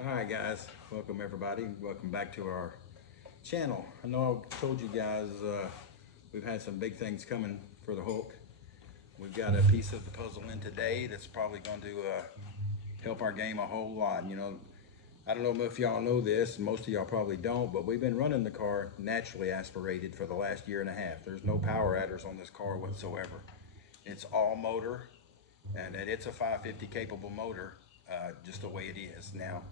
All right, guys, welcome everybody. Welcome back to our channel. I know I told you guys we've had some big things coming for the Hulk. We've got a piece of the puzzle in today that's probably going to help our game a whole lot. You know, I don't know if y'all know this, most of y'all probably don't, but we've been running the car naturally aspirated for the last year and a half. There's no power adders on this car whatsoever. It's all motor, and it's a 550 capable motor, just the way it is. Now,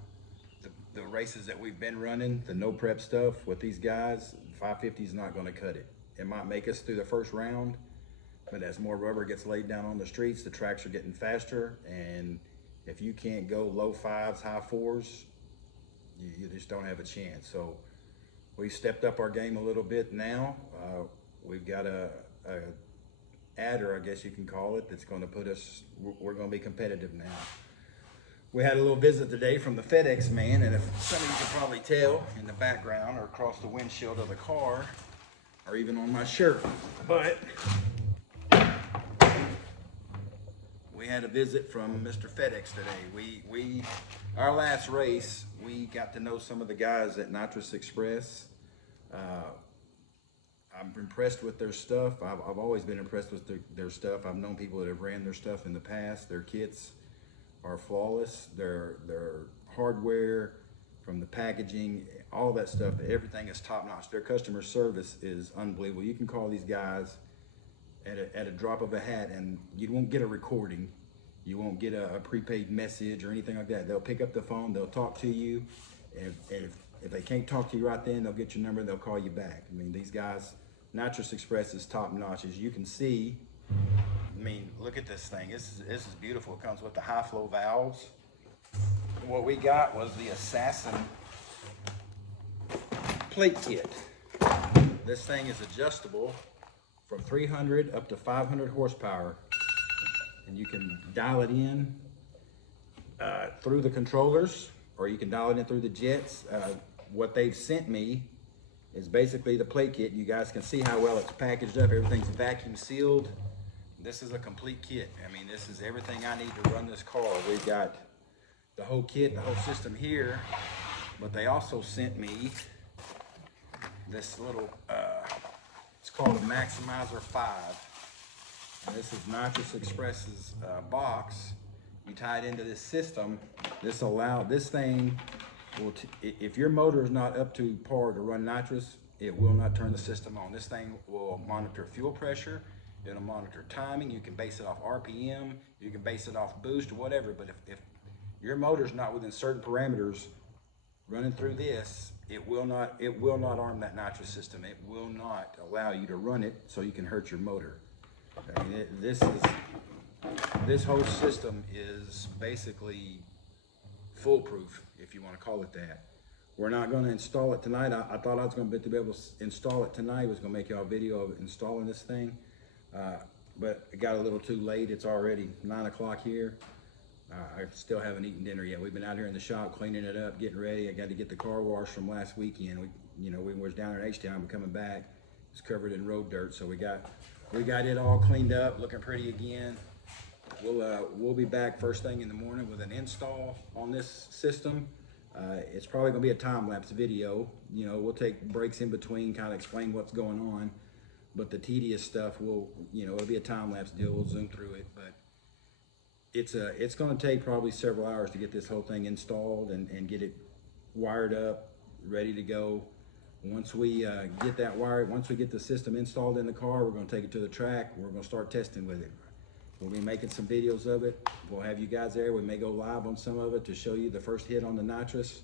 the races that we've been running, the no prep stuff with these guys, 550 is not going to cut it. It might make us through the first round, but as more rubber gets laid down on the streets, the tracks are getting faster, and if you can't go low fives, high fours, you just don't have a chance. So we stepped up our game a little bit now. We've got a adder, I guess you can call it, that's going to put us, we're going to be competitive now. We had a little visit today from the FedEx man, and if some of you can probably tell in the background or across the windshield of the car, or even on my shirt, but we had a visit from Mr. FedEx today. Our last race, we got to know some of the guys at Nitrous Express. I'm impressed with their stuff. I've always been impressed with their stuff. I've known people that have ran their stuff in the past. Their kits are flawless. Their hardware, from the packaging, all that stuff, everything is top notch. Their customer service is unbelievable. You can call these guys at a drop of a hat and you won't get a recording. You won't get a prepaid message or anything like that. They'll pick up the phone, they'll talk to you. If they can't talk to you right then, they'll get your number, they'll call you back. I mean, these guys, Nitrous Express is top notch. As you can see, I mean, look at this thing. This is beautiful. It comes with the high flow valves. What we got was the Assassin Plate kit. This thing is adjustable from 300 up to 500 horsepower, and you can dial it in through the controllers, or you can dial it in through the jets. What they've sent me is basically the plate kit. You guys can see how well it's packaged up. Everything's vacuum sealed. This is a complete kit. I mean, this is everything I need to run this car. We've got the whole kit, the whole system here, but they also sent me this little, it's called a Maximizer 5. And this is Nitrous Express's box. You tie it into this system. This thing will, if your motor is not up to par to run nitrous, it will not turn the system on. This thing will monitor fuel pressure. It'll monitor timing. You can base it off RPM. You can base it off boost or whatever. But if your motor's not within certain parameters running through this, it will not arm that nitrous system. It will not allow you to run it so you can hurt your motor. I mean, this whole system is basically foolproof, if you want to call it that. We're not going to install it tonight. I thought I was going to be able to install it tonight. I was going to make y'all a video of installing this thing, but it got a little too late. It's already 9 o'clock here. I still haven't eaten dinner yet. We've been out here in the shop cleaning it up, getting ready. I got to get the car washed from last weekend. We was down there in H-Town. We're coming back. It's covered in road dirt, so we got it all cleaned up, looking pretty again. We'll be back first thing in the morning with an install on this system. It's probably gonna be a time-lapse video. You know, we'll take breaks in between, kind of explain what's going on, but the tedious stuff it'll be a time-lapse deal. We'll zoom through it, but it's gonna take probably several hours to get this whole thing installed and get it wired up, ready to go. Once we get that wired, once we get the system installed in the car, we're gonna take it to the track. We're gonna start testing with it. We'll be making some videos of it. We'll have you guys there. We may go live on some of it to show you the first hit on the nitrous.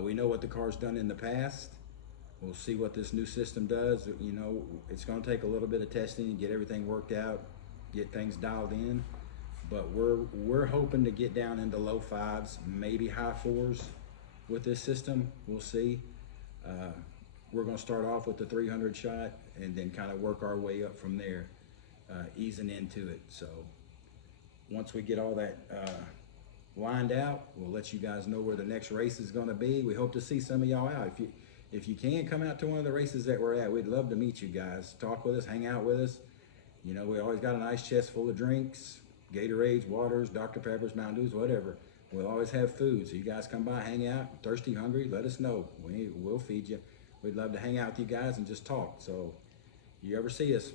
We know what the car's done in the past. We'll see what this new system does. You know, it's gonna take a little bit of testing and get everything worked out, get things dialed in. But we're hoping to get down into low fives, maybe high fours with this system. We'll see. We're gonna start off with the 300 shot and then kind of work our way up from there, easing into it. So once we get all that lined out, we'll let you guys know where the next race is gonna be. We hope to see some of y'all out. If you can, come out to one of the races that we're at. We'd love to meet you guys. Talk with us, hang out with us. You know, we always got a nice chest full of drinks, Gatorades, waters, Dr. Peppers, Mountain Dews, whatever. We'll always have food, so you guys come by, hang out, thirsty, hungry, let us know. We'll feed you. We'd love to hang out with you guys and just talk. So you ever see us,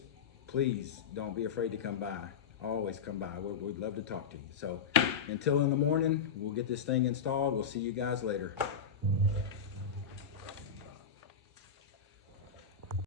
please don't be afraid to come by. Always come by. We'd love to talk to you. So until in the morning, we'll get this thing installed. We'll see you guys later.